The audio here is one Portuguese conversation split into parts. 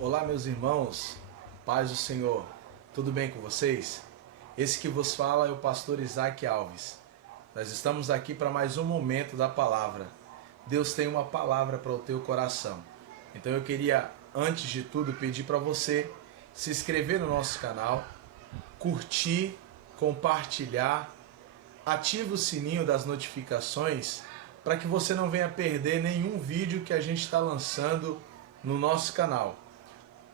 Olá, meus irmãos, paz do Senhor, tudo bem com vocês? Esse que vos fala é o pastor Isaac Alves. Nós estamos aqui para mais um momento da palavra. Deus tem uma palavra para o teu coração. Então eu queria, antes de tudo, pedir para você se inscrever no nosso canal, curtir, compartilhar, ativa o sininho das notificações para que você não venha perder nenhum vídeo que a gente está lançando no nosso canal.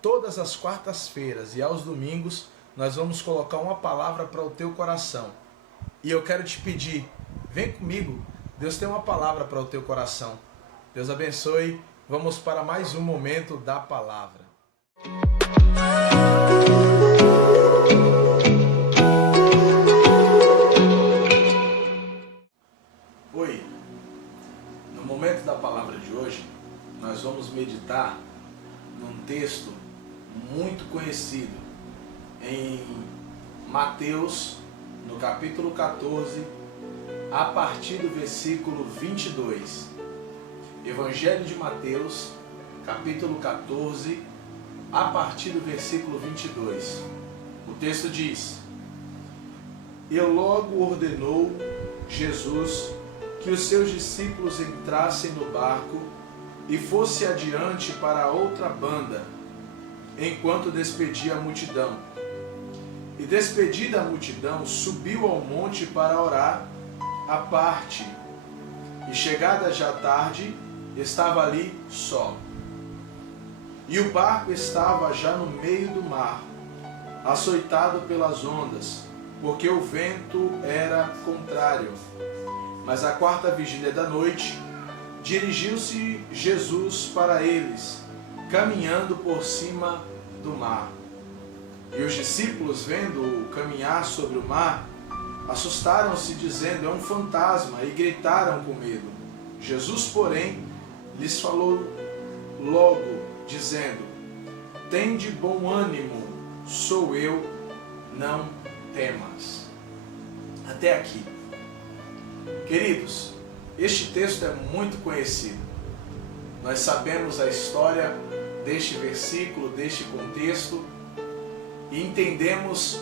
Todas as quartas-feiras e aos domingos nós vamos colocar uma palavra para o teu coração. E eu quero te pedir, vem comigo, Deus tem uma palavra para o teu coração. Deus abençoe, vamos para mais um momento da palavra. Oi, no momento da palavra de hoje, nós vamos meditar num texto muito conhecido em Mateus, no capítulo 14, a partir do versículo 22. Evangelho de Mateus, capítulo 14, a partir do versículo 22. O texto diz: E logo ordenou Jesus que os seus discípulos entrassem no barco e fosse adiante para outra banda, enquanto despedia a multidão. E despedida a multidão, subiu ao monte para orar à parte. E chegada já tarde, estava ali só. E o barco estava já no meio do mar, açoitado pelas ondas, porque o vento era contrário. Mas à quarta vigília da noite, dirigiu-se Jesus para eles, caminhando por cima do mar. E os discípulos, vendo-o caminhar sobre o mar, assustaram-se, dizendo: é um fantasma, e gritaram com medo. Jesus, porém, lhes falou logo, dizendo: tende bom ânimo, sou eu, não temas. Até aqui. Queridos, este texto é muito conhecido. Nós sabemos a história deste versículo, deste contexto, e entendemos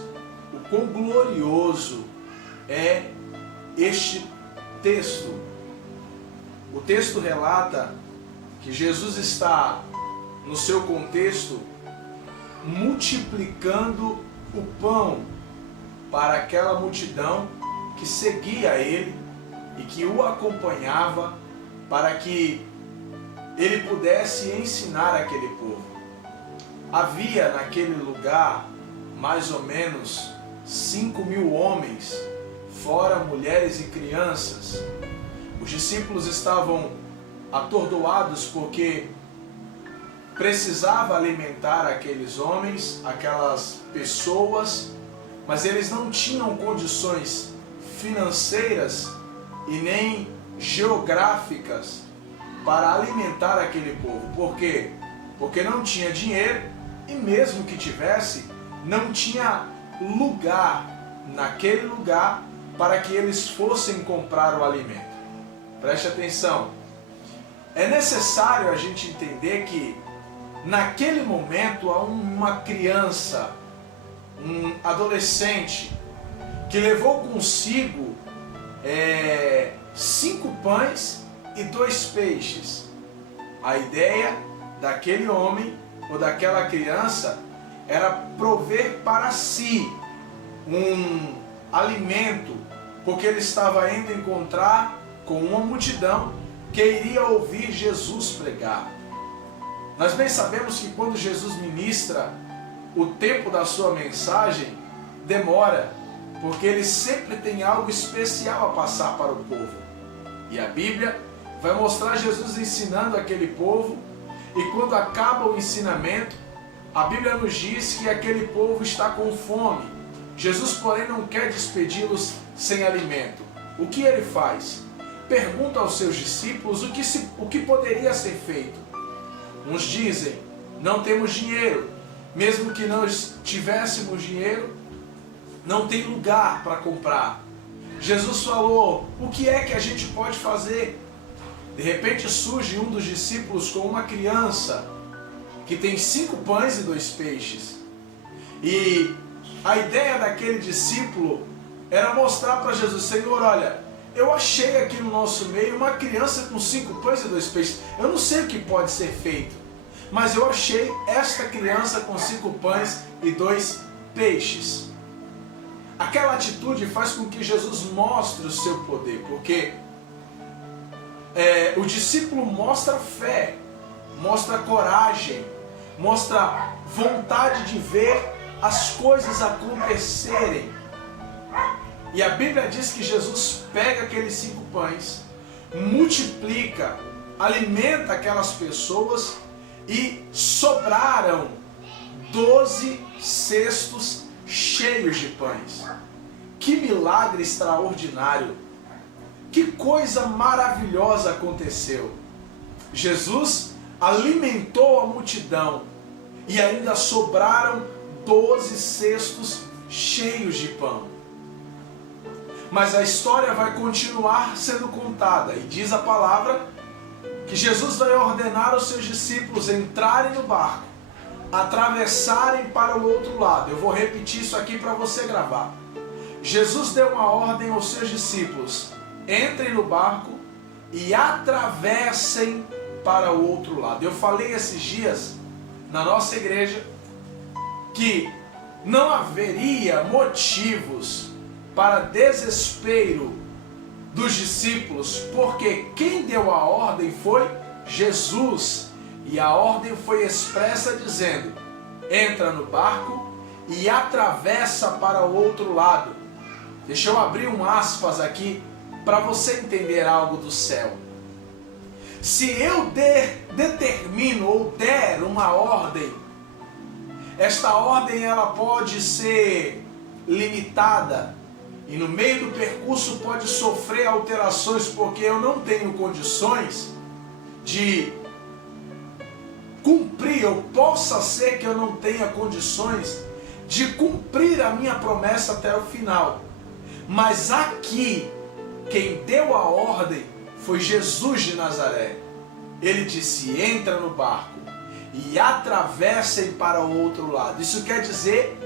o quão glorioso é este texto. O texto relata que Jesus está, no seu contexto, multiplicando o pão para aquela multidão que seguia ele e que o acompanhava, para que ele pudesse ensinar aquele povo. Havia naquele lugar mais ou menos 5.000 homens, fora mulheres e crianças. Os discípulos estavam atordoados porque precisava alimentar aqueles homens, aquelas pessoas, mas eles não tinham condições financeiras e nem geográficas para alimentar aquele povo. Por quê? Porque não tinha dinheiro e mesmo que tivesse, não tinha lugar naquele lugar para que eles fossem comprar o alimento. Preste atenção. É necessário a gente entender que naquele momento há uma criança, um adolescente, que levou consigo 5 pães e 2 peixes. A ideia daquele homem ou daquela criança era prover para si um alimento, porque ele estava indo encontrar com uma multidão que iria ouvir Jesus pregar. Nós bem sabemos que quando Jesus ministra, o tempo da sua mensagem demora, porque ele sempre tem algo especial a passar para o povo. E a Bíblia vai mostrar Jesus ensinando aquele povo, e quando acaba o ensinamento, a Bíblia nos diz que aquele povo está com fome. Jesus, porém, não quer despedi-los sem alimento. O que ele faz? Pergunta aos seus discípulos o que poderia ser feito. Uns dizem: não temos dinheiro. Mesmo que nós tivéssemos dinheiro, não tem lugar para comprar. Jesus falou: o que é que a gente pode fazer? De repente surge um dos discípulos com uma criança que tem 5 pães e 2 peixes. E a ideia daquele discípulo era mostrar para Jesus: Senhor, olha, eu achei aqui no nosso meio uma criança com 5 pães e 2 peixes. Eu não sei o que pode ser feito, mas eu achei esta criança com 5 pães e 2 peixes. Aquela atitude faz com que Jesus mostre o seu poder, porque o discípulo mostra fé, mostra coragem, mostra vontade de ver as coisas acontecerem. E a Bíblia diz que Jesus pega aqueles 5 pães, multiplica, alimenta aquelas pessoas e sobraram 12 cestos cheios de pães. Que milagre extraordinário! Que coisa maravilhosa aconteceu! Jesus alimentou a multidão e ainda sobraram 12 cestos cheios de pão. Mas a história vai continuar sendo contada, e diz a palavra que Jesus vai ordenar aos seus discípulos entrarem no barco, atravessarem para o outro lado. Eu vou repetir isso aqui para você gravar. Jesus deu uma ordem aos seus discípulos: entrem no barco e atravessem para o outro lado. Eu falei esses dias na nossa igreja que não haveria motivos para desespero dos discípulos, porque quem deu a ordem foi Jesus, e a ordem foi expressa dizendo: entra no barco e atravessa para o outro lado. Deixa eu abrir um aspas aqui para você entender algo do céu. Se eu determino ou der uma ordem, esta ordem ela pode ser limitada e no meio do percurso pode sofrer alterações, porque eu não tenho condições de cumprir, ou possa ser que eu não tenha condições de cumprir a minha promessa até o final. Mas aqui, quem deu a ordem foi Jesus de Nazaré. Ele disse: entra no barco e atravessem para o outro lado. Isso quer dizer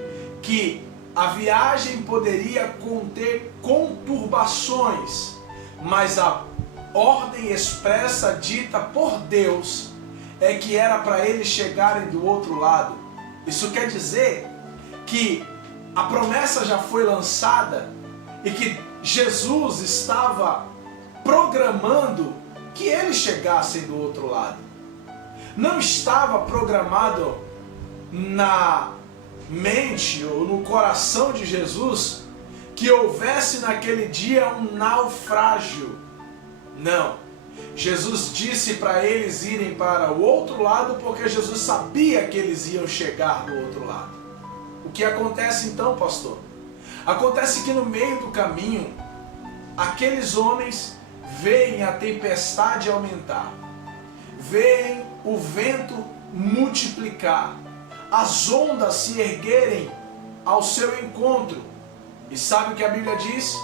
que a viagem poderia conter conturbações, mas a ordem expressa dita por Deus é que era para eles chegarem do outro lado. Isso quer dizer que a promessa já foi lançada e que Jesus estava programando que eles chegassem do outro lado. Não estava programado na mente ou no coração de Jesus que houvesse naquele dia um naufrágio. Não. Jesus disse para eles irem para o outro lado porque Jesus sabia que eles iam chegar do outro lado. O que acontece então, pastor? Acontece que no meio do caminho, aqueles homens veem a tempestade aumentar, veem o vento multiplicar, as ondas se erguerem ao seu encontro. E sabe o que a Bíblia diz?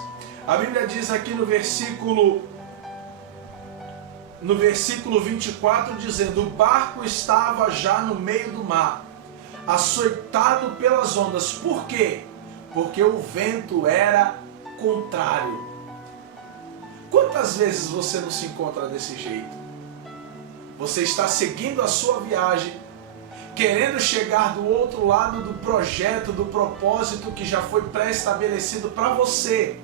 A Bíblia diz aqui no versículo 24, dizendo: o barco estava já no meio do mar, açoitado pelas ondas. Por quê? Porque o vento era contrário. Quantas vezes você não se encontra desse jeito? Você está seguindo a sua viagem, querendo chegar do outro lado do projeto, do propósito que já foi pré-estabelecido para você.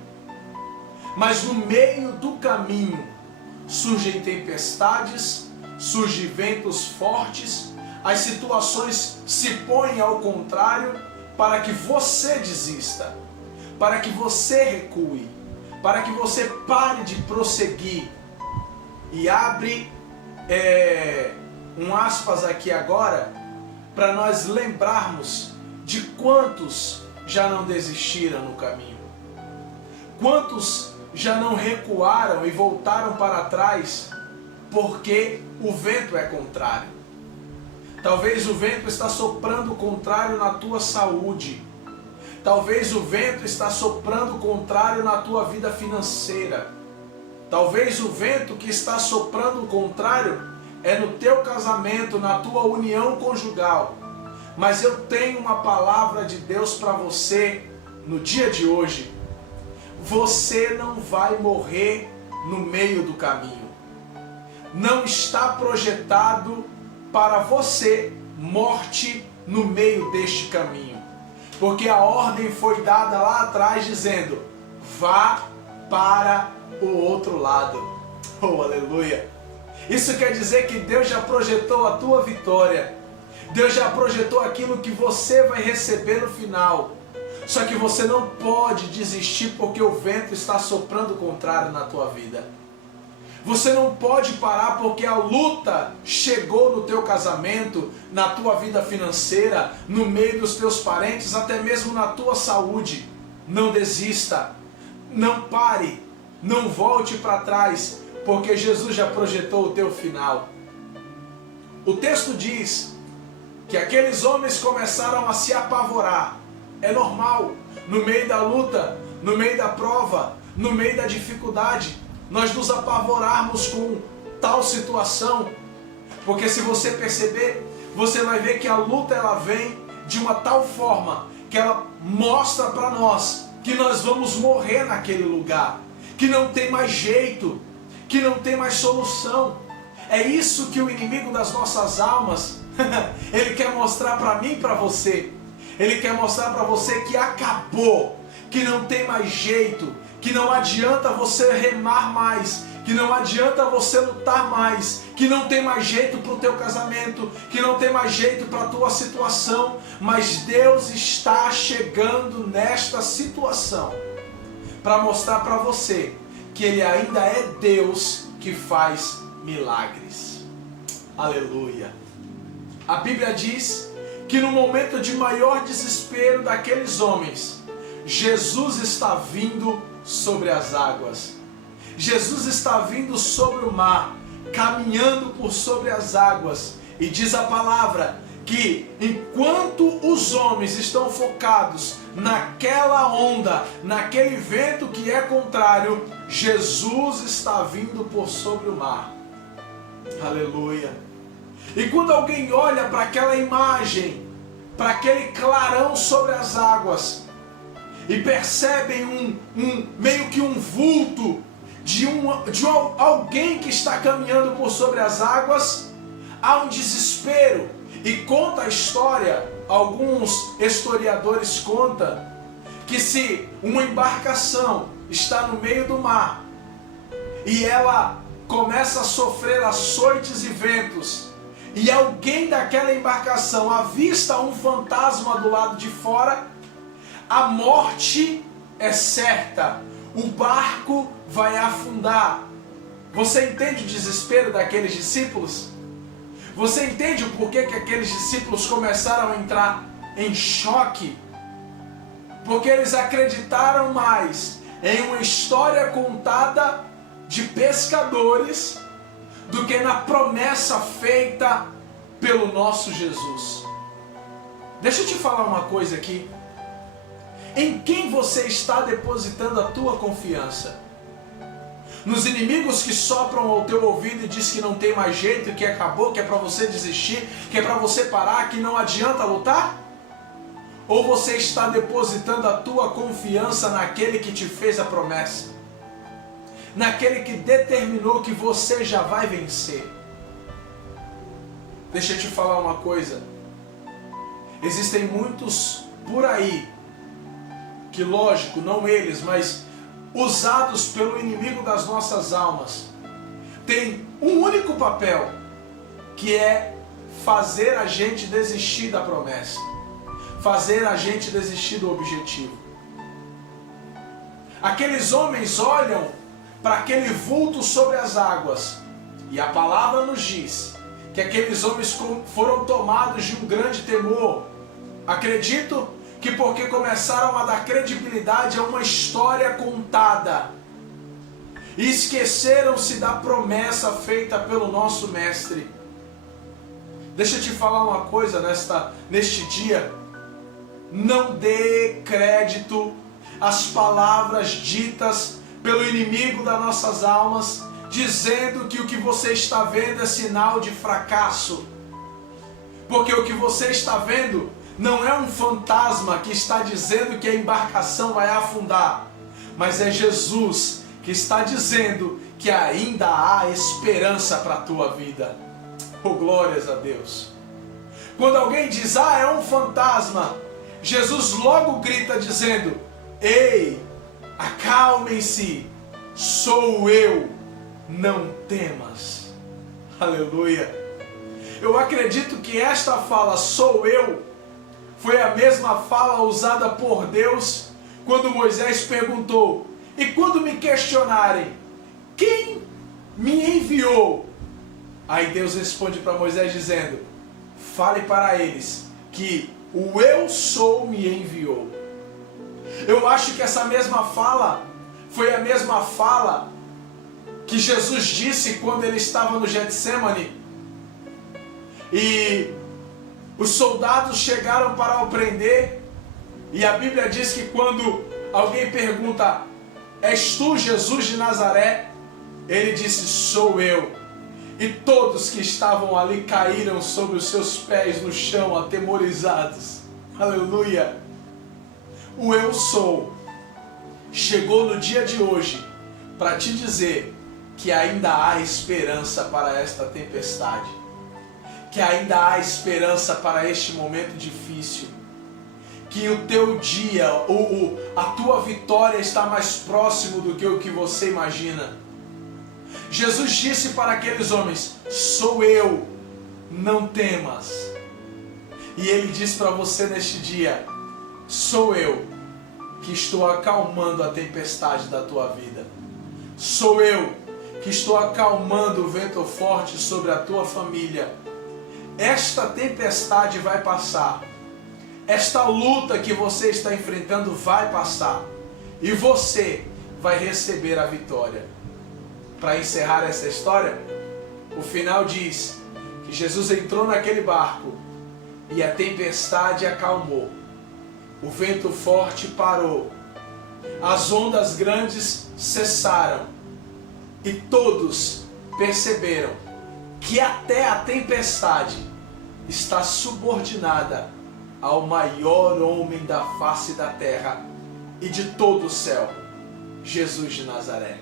Mas no meio do caminho surgem tempestades, surgem ventos fortes, as situações se põem ao contrário para que você desista, para que você recue, para que você pare de prosseguir. E abre um aspas aqui agora, para nós lembrarmos de quantos já não desistiram no caminho, quantos já não recuaram e voltaram para trás porque o vento é contrário. Talvez o vento está soprando contrário na tua saúde, talvez o vento está soprando contrário na tua vida financeira, talvez o vento que está soprando contrário é no teu casamento, na tua união conjugal. Mas eu tenho uma palavra de Deus para você no dia de hoje. Você não vai morrer no meio do caminho. Não está projetado para você morte no meio deste caminho. Porque a ordem foi dada lá atrás dizendo: vá para o outro lado. Oh, aleluia! Isso quer dizer que Deus já projetou a tua vitória. Deus já projetou aquilo que você vai receber no final. Só que você não pode desistir porque o vento está soprando contrário na tua vida. Você não pode parar porque a luta chegou no teu casamento, na tua vida financeira, no meio dos teus parentes, até mesmo na tua saúde. Não desista, não pare, não volte para trás, porque Jesus já projetou o teu final. O texto diz que aqueles homens começaram a se apavorar. É normal, no meio da luta, no meio da prova, no meio da dificuldade, nós nos apavorarmos com tal situação. Porque se você perceber, você vai ver que a luta ela vem de uma tal forma que ela mostra para nós que nós vamos morrer naquele lugar, que não tem mais jeito, que não tem mais solução. É isso que o inimigo das nossas almas, ele quer mostrar para mim e para você. Ele quer mostrar para você que acabou, que não tem mais jeito, que não adianta você remar mais, que não adianta você lutar mais, que não tem mais jeito para o teu casamento, que não tem mais jeito para a tua situação. Mas Deus está chegando nesta situação para mostrar para você que Ele ainda é Deus que faz milagres. Aleluia! A Bíblia diz que no momento de maior desespero daqueles homens, Jesus está vindo sobre as águas. Jesus está vindo sobre o mar, caminhando por sobre as águas. E diz a palavra que enquanto os homens estão focados naquela onda, naquele vento que é contrário, Jesus está vindo por sobre o mar. Aleluia! E quando alguém olha para aquela imagem, para aquele clarão sobre as águas, e percebem meio que um vulto de alguém que está caminhando por sobre as águas, há um desespero. E conta a história, alguns historiadores contam, que se uma embarcação está no meio do mar e ela começa a sofrer açoites e ventos, e alguém daquela embarcação avista um fantasma do lado de fora, a morte é certa, o barco vai afundar. Você entende o desespero daqueles discípulos? Você entende o porquê que aqueles discípulos começaram a entrar em choque? Porque eles acreditaram mais em uma história contada de pescadores do que na promessa feita pelo nosso Jesus. Deixa eu te falar uma coisa aqui. Em quem você está depositando a tua confiança? Nos inimigos que sopram ao teu ouvido e diz que não tem mais jeito, que acabou, que é para você desistir, que é para você parar, que não adianta lutar? Ou você está depositando a tua confiança naquele que te fez a promessa? Naquele que determinou que você já vai vencer? Deixa eu te falar uma coisa. Existem muitos por aí, que lógico, não eles, mas usados pelo inimigo das nossas almas, tem um único papel, que é fazer a gente desistir da promessa, fazer a gente desistir do objetivo. Aqueles homens olham para aquele vulto sobre as águas, e a palavra nos diz que aqueles homens foram tomados de um grande temor. Acredito que porque começaram a dar credibilidade a uma história contada e esqueceram-se da promessa feita pelo nosso mestre. Deixa eu te falar uma coisa neste dia. Não dê crédito às palavras ditas pelo inimigo das nossas almas, dizendo que o que você está vendo é sinal de fracasso. Porque o que você está vendo não é um fantasma que está dizendo que a embarcação vai afundar, mas é Jesus que está dizendo que ainda há esperança para a tua vida. Oh, glórias a Deus! Quando alguém diz, é um fantasma, Jesus logo grita dizendo, ei, acalmem-se, sou eu, não temas. Aleluia! Eu acredito que esta fala, sou eu, foi a mesma fala usada por Deus quando Moisés perguntou, e quando me questionarem, quem me enviou? Aí Deus responde para Moisés dizendo, fale para eles que o eu sou me enviou. Eu acho que essa mesma fala foi a mesma fala que Jesus disse quando ele estava no Getsemane. E os soldados chegaram para o prender. E a Bíblia diz que quando alguém pergunta, és tu Jesus de Nazaré? Ele disse, sou eu. E todos que estavam ali caíram sobre os seus pés no chão, atemorizados. Aleluia! O eu sou chegou no dia de hoje para te dizer que ainda há esperança para esta tempestade. Que ainda há esperança para este momento difícil. Que o teu dia, a tua vitória está mais próximo do que o que você imagina. Jesus disse para aqueles homens, sou eu, não temas. E Ele diz para você neste dia, sou eu que estou acalmando a tempestade da tua vida. Sou eu que estou acalmando o vento forte sobre a tua família. Esta tempestade vai passar. Esta luta que você está enfrentando vai passar. E você vai receber a vitória. Para encerrar essa história, o final diz que Jesus entrou naquele barco e a tempestade acalmou. O vento forte parou. As ondas grandes cessaram. E todos perceberam que até a tempestade está subordinada ao maior homem da face da terra e de todo o céu, Jesus de Nazaré.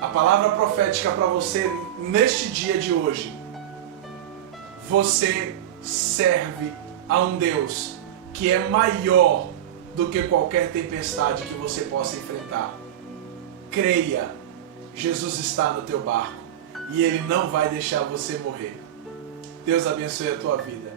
A palavra profética para você neste dia de hoje, você serve a um Deus que é maior do que qualquer tempestade que você possa enfrentar. Creia, Jesus está no teu barco e Ele não vai deixar você morrer. Deus abençoe a tua vida.